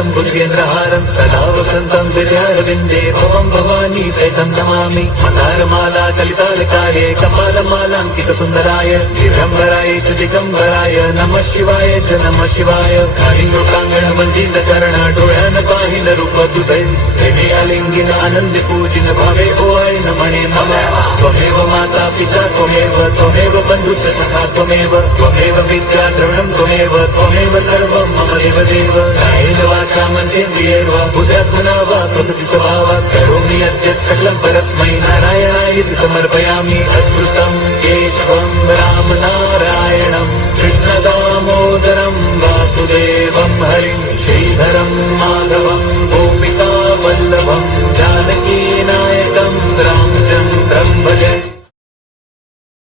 मंगलम भुजगेन्द्रहारं सदा वसन्तं हृदयारविन्दे भवं भवानी सहितं नमामि मदारमाला कलितालकाये कपालमालाङ्कितसुन्दराय दिगम्बराय च दिगम्बराय नमः शिवाय च नमः शिवाय कालिंगोटांगण मंदिर चरण डोळ्यान पाहिन रूप तुझे प्रेमे आलिंगिन आनंद पूजिन भावे ओवाय नमणे मम त्वमेव माता पिता त्वमेव बंधुश्च सखा त्वमेव विद्या द्रविणं त्वमेव सर्वं मम देवदेव कायेन वाचा मनसेन्द्रियैर्वा बुद्ध्यात्मना वा प्रकृति स्वभावात् करोमि यद्यत् सकलं परस्मै नारायणाय इति समर्पयामि अच्युतं